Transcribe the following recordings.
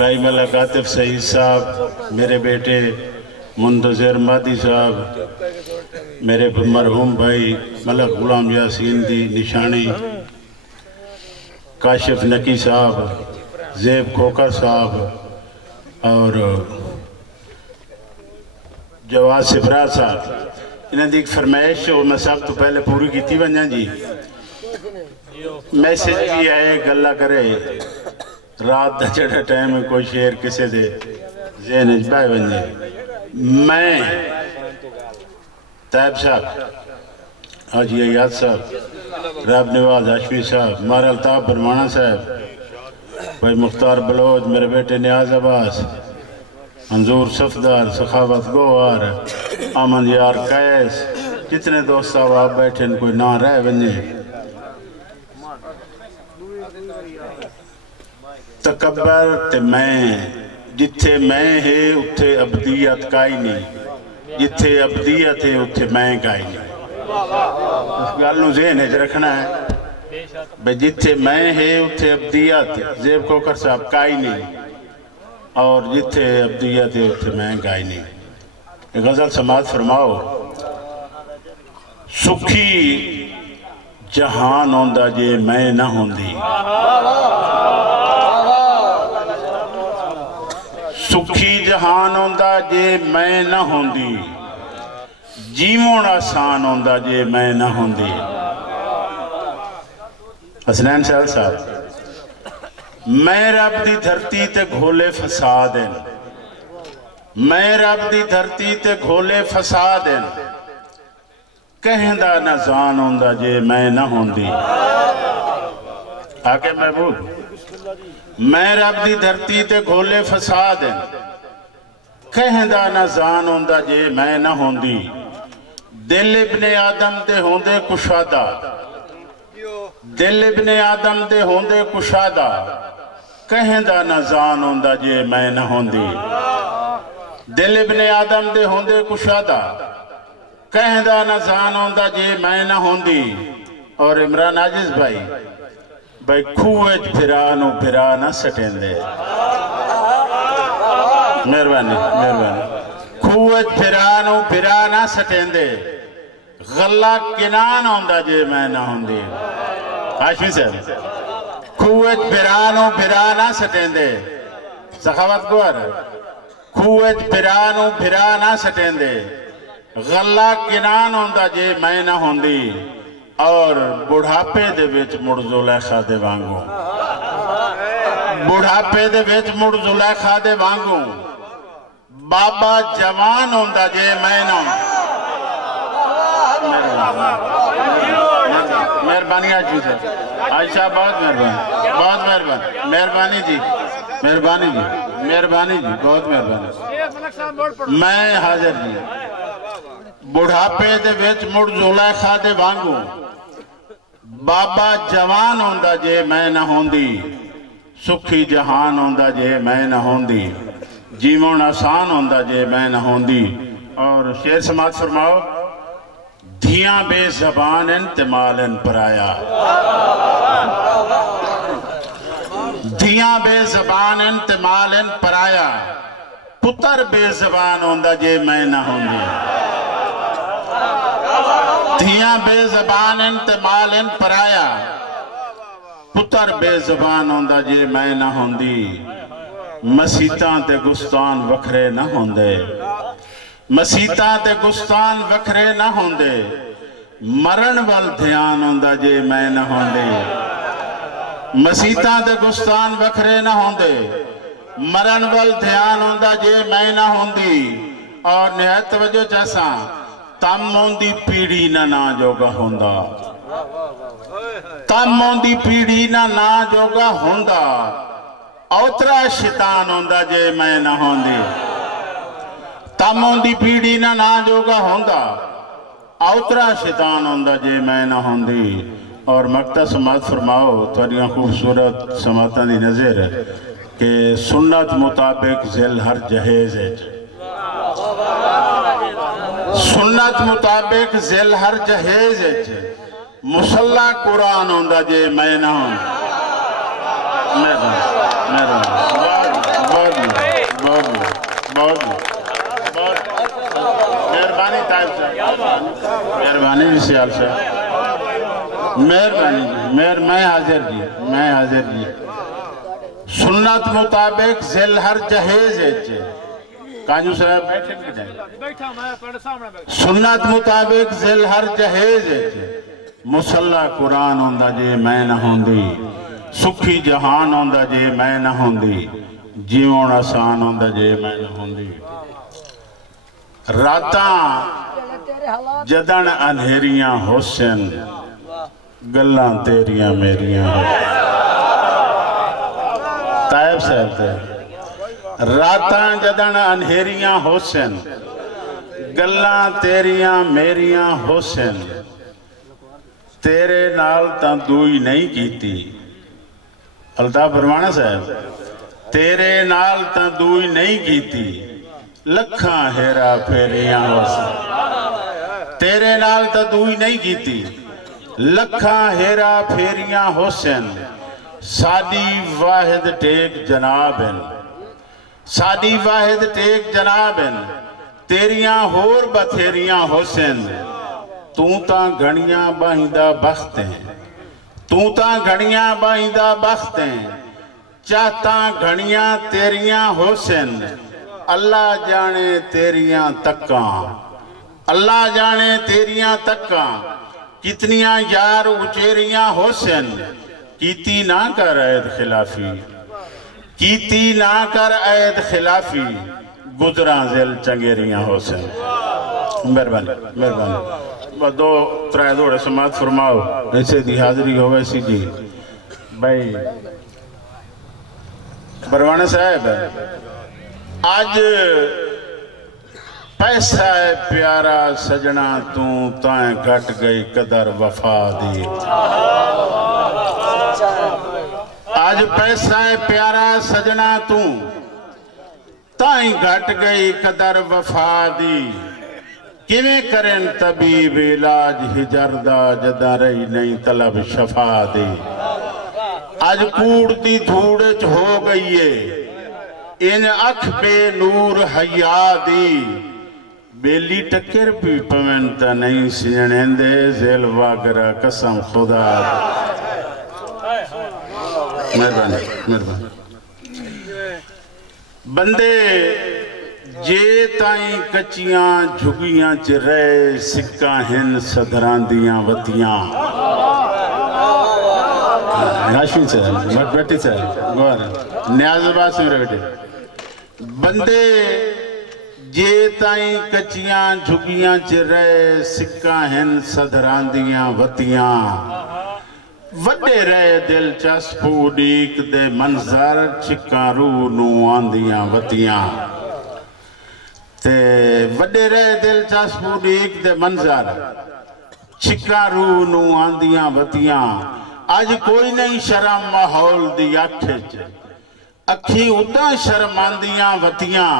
بھائی ملک عاطف سعید صاحب، میرے بیٹے منتظر مادی صاحب، میرے مرحوم بھائی ملک غلام یاسین دی نشانی، کاشف نکی صاحب، زیب کھوکر صاحب اور جواز سبرا صاحب، انہاں دی ایک فرمائش جو میں سب تو پہلے پوری کی تھی ونجا جی میسیج بھی آئے گلہ کرے رات دا چڑھا ٹائم میں کوئی شعر کسے دے ذہن اجبائے ونجے میں طیب صاحب، حاجی ایاد صاحب، راب نواز ہاشمی صاحب، مارا الطاف برمانہ صاحب، بھائی مختار بلوچ، میرے بیٹے نیاز عباس، منظور صفدار، سخاوت گوہر، آمن یار قیس، جتنے دوست صاحب آپ بیٹھے ان کوئی نہ رہ ونجے تکبر تے میں جتھے میں ہے اتھے ابدیت کائی نہیں، جتھے ابدیت ہے اتھے میں کائی نہیں۔ اس گالنوں ذہن ہے رکھنا ہے بھئی جتھے میں ہے اتھے ابدیت زیب کوکر صاحب کائی نہیں، اور جتھے ابدیت ہے اتھے میں کائی نہیں۔ ایک غزل سماعت فرماؤ۔ سکھی جہان ہوندہ جے میں نہ ہوندی، سکھی جہان ہوندہ جے میں نہ ہوندی، جیون آسان ہوندہ جے میں نہ ہوندی۔ حسنین سیال صاحب، میں رب دی دھرتی تے گھولے فساد ہیں، میں رب دی دھرتی تے گھولے فساد ہیں، کہندہ نہ زان ہوندہ جے میں نہ ہوندی۔ آکے محبوب، میں رب دی دھرتی تے گھولے فساد ہیں، کہندہ نہ زان ہوندہ جے میں نہ ہوندی۔ دل ابن آدم دے ہوندے کشادہ، دل ابن آدم دے ہوندے کشادہ، کہندہ نہ زان ہوندہ جے میں نہ ہوندی۔ دل ابن آدم دے ہوندے کشادہ، کہندہ نہ زان ہوندہ جے میں نہ ہوندی۔ اور عمران عاجز بھائی کھوئج پھرانو پھرا نہ سٹیں دے، مہربانی مہربانی، کھوئج پھرانو پھرا نہ سٹیں دے، غلہ کنان ہوندہ جے میں نہ ہوندی۔ ہاشمی صاحب، کھوئج پھرانو پھرا نہ سٹیں دے، سخاوت گوھر، کھوئج پھرانو پھرا نہ سٹیں دے، غلہ کنان ہوندہ جے میں نہ ہوندی۔ اور بڑھاپے دے وچ مڑ زلیخا دے وانگوں، بڑھاپے دے وچ مڑ زلیخا دے وانگوں، بابا جوان ہوندہ جے میں نہ ہوندی۔ مہربانی آج بھی صاحب، عائشہ بہت مہربانی، بہت مہربانی، مہربانی جی، مہربانی جی، مہربانی جی، بہت مہربانی۔ میں حاضر جی، بڑھاپے دے وچ مڑ زلیخا دے وانگوں، بابا جوان ہوندہ جے میں نہ ہوندی، سکھی جہان ہوندہ جے میں نہ ہوندی، جیون آسان ہوندہ جے میں نہ ہوندی۔ اور شعر سماعت فرماؤ۔ دھیاں بے زبان انتمال ان پرایا، دھیاں بے زبان انتمال ان پرایا، پتر بے زبان ہوندہ جے میں نہ ہوندی۔ دھیاں بے زبان انتمال ان پرایا، پتر بے زبان ہوندہ جے میں نہ ہوندی۔ مسیتاں تے گستان وکھرے نہ ہوندے، مسیتاں تے گستان وکھرے نہ ہوندے، مرن وال دھیان ہوندہ جے میں نہ ہوندی۔ مسیتاں تے گستان وکھرے نہ ہوندے، مرن وال دھیان ہوندہ جے میں نہ ہوندی۔ اور نہایت توجہ چاہساں، تم موندی پیڑی نہ جوگا ہوندہ، تم موندی پیڑی نہ جوگا ہوندہ، اوترا شیطان ہوندہ جے میں نہ ہوندی۔ تم موندی پیڑی نہ جوگا ہوندہ، اوترا شیطان ہوندہ جے میں نہ ہوندی۔ اور مقطع سماعت فرماؤ تھوڑیاں خوبصورت سماعتاں دی نظر کہ سنت مطابق ذل ہر جہیز ہے، سنت مطابق ذل ہر جہیز ہے، مسلح قرآن ہوندہ جے میں نہ ہوندہ۔ مہربانی بھی سیال صاحب مہربانی جی میں حاضر جی سنت مطابق ذل ہر جہیز ہے کانجو صاحب بیٹھے سنت مطابق ذل ہر جہیز ہے مسلح قرآن ہوندہ جے میں نہ ہوندی سکھی جہان ہوندہ جے میں نہ ہوندی جیون آسان ہوندہ جے میں نہ ہوندی راتاں جدن انہیریاں حسن گلاں تیریاں میریاں طائب صاحب تے راتاں جدن انہیریاں حسن گلاں تیریاں میریاں حسن تیرے نال تاں دوئی نہیں کیتی الطاف فرمانا صاحب تیرے نال تاں دوئی نہیں کیتی لکھاں ہیرا پھیریاں حسن تیرے نال تاں دوئی نہیں کیتی لکھاں ہیرا پھیریاں حسن ساڈی واحد ٹیک جناب ہیں ساڈی واحد ٹیک جناب ہیں تیریاں ہور بتھیریاں حسن تاں گھڑیاں باہندہ بخت ہیں تاں گھڑیاں باہندہ بخت ہیں چاہتاں گھڑیاں تیریاں حسن اللہ جانے تیریاں تکاں اللہ جانے تیریاں تکاں کتنیاں یار اچیریاں حسن کیتی نہ کر عید خلافی کیتی نہ کر عید خلافی گزراں ذل چنگیریاں حسن مہربانی دو ترائے دوڑے سماعت فرماؤ ایسے دی حاضری ہو ویسی جی بھائی بروانہ صاحب آج پیسہ ہے پیارا سجنا تائیں گھٹ گئی قدر وفا دی آج پیسہ ہے پیارا سجنا تائیں گھٹ گئی قدر وفا دی کیویں کریں طبیب علاج ہجردہ جدہ رہی نہیں طلب شفا دی آج کوڑ دی دھوڑچ ہو گئی ہے ان اکھ بے نور حیا دی بیلی ٹکر بھی پوینتا نہیں سینیں دے ذیل واگرہ قسم خدا مہربانی بندے جے تائیں کچیاں جھگیاں چرے سکہ ہن صدراندیاں وطیاں ناشوی چاہے بیٹی چاہے گوار نیاز باز سے میرے بیٹے بندے جے تائیں کچیاں جھگیاں چرے سکہ ہن صدراندیاں وطیاں وڈے رہے دل چسپو ڈیک دے منظر چکاں روح نو آندیاں وطیاں تے وڈے رہے دل چسپو ڈیک دے منظر چکاں روح نو آندیاں وطیاں آج کوئی نہیں شرم ماحول دی اکھچ اکھی اتاں شرماندیاں وطیاں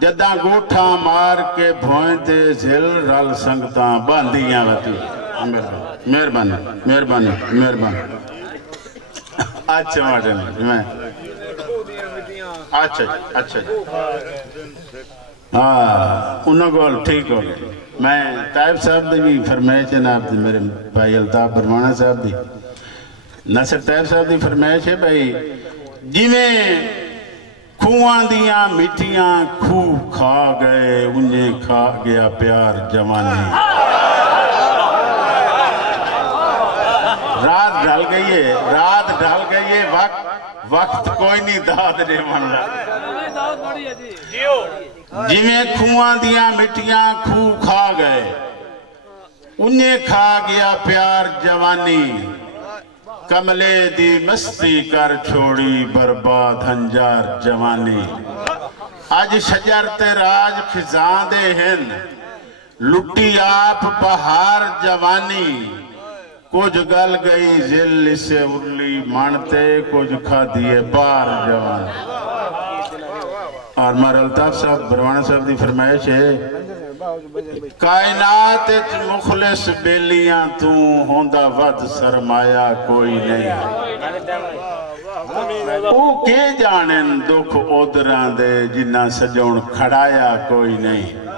جداں گوٹھا مار کے بھوئیں تے ذل رل سنگتاں باندیاں وطیاں مہربانی اچھا مارٹن میں اچھا انہوں کو ٹھیک ہو گئے میں طائب صاحب دے بھی فرمائش ہے نا میرے بھائی الطاف برمانہ صاحب دی ناصر طائب صاحب دی فرمائش ہے بھائی جی میں کھوان دیاں مٹیاں کھو کھا گئے انہیں کھا گیا پیار جوانی رات ڈھل گئی ہے وقت کوئی نہیں داد نہیں من رہا جی میں کھوان دیاں مٹیاں کھو کھا گئے انہیں کھا گیا پیار جوانی کملے دی مستی کر چھوڑی برباد ہنجار جوانی آج شجرت راج خزاں دے ہن لٹی آپ بہار جوانی کچھ گل گئی ذل سے ارلی مانتے کچھ کھا دیئے بار جوانی اور مارا الطاف صاحب بروانہ صاحب دی فرمائش ہے کائنات مخلص بیلیاں ہوندہ ود سرمایہ کوئی نہیں او کے جانن دکھ اودران دے جنہ سجون کھڑایا کوئی نہیں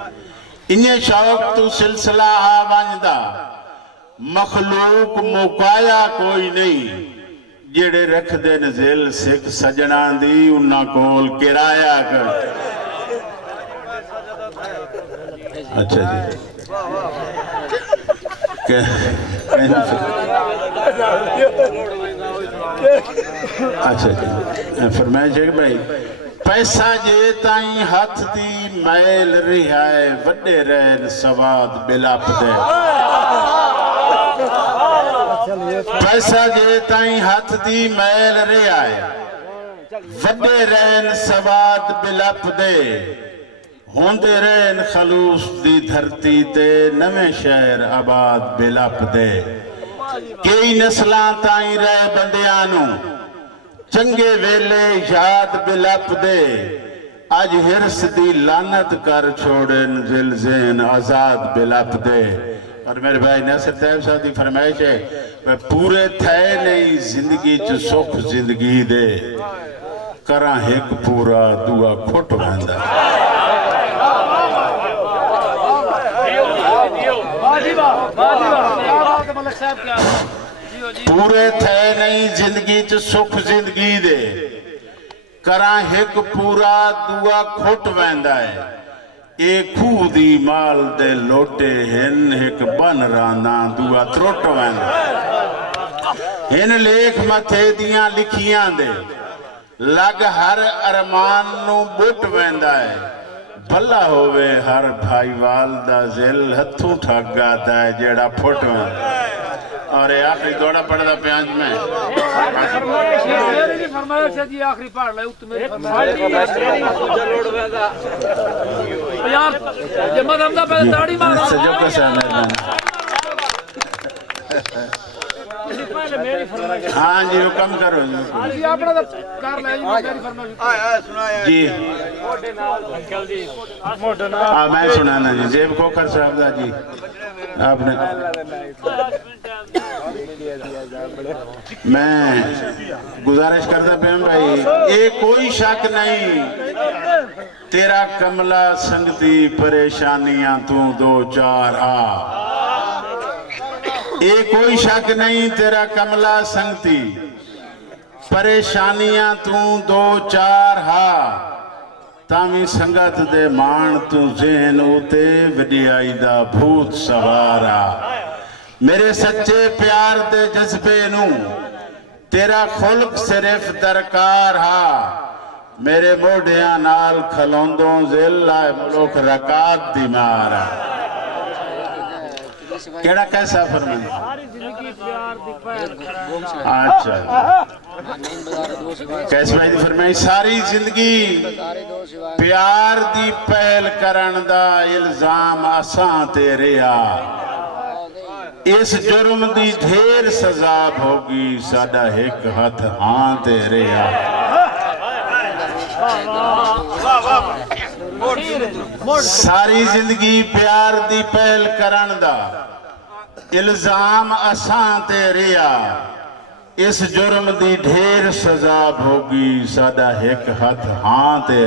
انہیں شوق تو سلسلہ آوانجدہ مخلوق مکایا کوئی نہیں جڑے رکھ دے نزل سکھ سجنان دی انہاں کول کرایہ کر اچھا جی اچھا جی فرمائے کہ بھائی پیسہ جے تائیں ہاتھ دی میل رہائے وڈے رہن سواد بلاپ دے پیسہ جے تائیں ہاتھ دی میل رہائے وڈے رہن سواد بلاپ دے ہوندے رہن خلوص دی دھرتی تے نویں شہر آباد بلاپ دے کئی نسلان تائیں رہ بندیانوں چنگے ویلے یاد بلپ دے آج ہرس دی لانت کر چھوڑن دل ذہن آزاد بلپ دے اور میرے بھائی ناصر طیب صاحب فرمائش ہے پورے تھے نہیں زندگی چ سکھ زندگی دے کراں ایک پورا دعا کھٹ بندہ پورے تھے نہیں زندگی چ سکھ زندگی دے کراں ایک پورا دعا کھٹ ویندا ہے ایک کھو دی مال دے لوٹے ہن ایک بن رانا دعا ترٹ ویندا ہن لیکھ متھے دیاں لکھیاں دے لگ ہر ارمان نو بٹ ویندا ہے بھلا ہووے ہر بھائی والدہ ذل ہتھوں ٹھگا دا ہے جیڑا پھٹ ویندا اور یہ آخری دوڑا پڑھتا پیانج میں فرمایا سے جی آخری پڑھ لے اتنے یار یہ مدھم دا پہلے داڑی مارا سجو کسا ہاں جی حکم کرو جی اپنا دا کر لے جی میں سنانا جی زیب کوکر صاحب دا جی آپ نے میں گزارش کرتا پہ بھائی اے کوئی شک نہیں تیرا کملہ سنگتی پریشانیاں تو دو چار اے کوئی شک نہیں تیرا کملہ سنگتی پریشانیاں تو دو چار تامی سنگت دے مان تو ذہن اوتے وڈیائی دا بھوت سوارا میرے سچے پیار دے جذبے نو تیرا خلق صرف درکار میرے موڑیاں نال کھلوندوں ذل آئے ملوک رکات دی مارا کیڑا کیسا فرمائے اچھا کیسے بھائی دی فرمائے ساری زندگی پیار دی پہل کرن دا الزام آسان تیرے اس جرم دی ڈھیر سزاب ہوگی ساڑھا ایک ہاتھ ہاں تیرے ساری زندگی پیار دی پہل کرن دا الزام آسان تیرے اس جرم دی ڈھیر سزاب ہوگی ساڑھا ایک ہاتھ ہاں تیرے